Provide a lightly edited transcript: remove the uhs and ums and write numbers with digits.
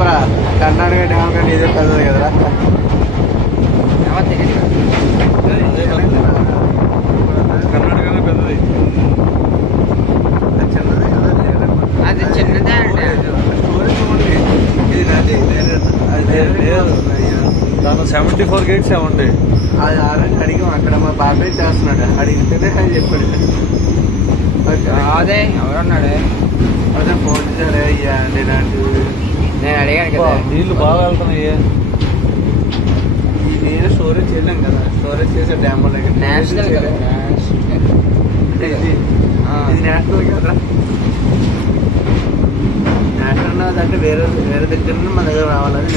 చెప్పరా కర్ణాటక డ్యామ్ కానీ ఇదే పెద్దది కదరా కర్ణాటకనే పెద్దది చిన్నది కదా అది చిన్నదే అంటే స్టోరేజ్ ఉంది ఇది నది దాని 74 గేట్స్ ఉంటాయి అది ఆల్రెడీ అడిగాం అక్కడ మా బాబాయ్ చేస్తున్నాడు అడిగితేనే అని చెప్పాడు అదే ఎవరన్నాడు అదే ఫోన్ చేశారే ఇలాంటి నేను అడిగాను కదా నీళ్లు బాగా వెళ్తున్నాయి ఈ నీరు స్టోరేజ్ చేయలేం కదా స్టోరేజ్ చేసే డ్యామ్ నేషనల్ కదా ఇది నేషనల్ కదా నేషనల్ అంటే వేరే దగ్గర మన దగ్గర రావాలి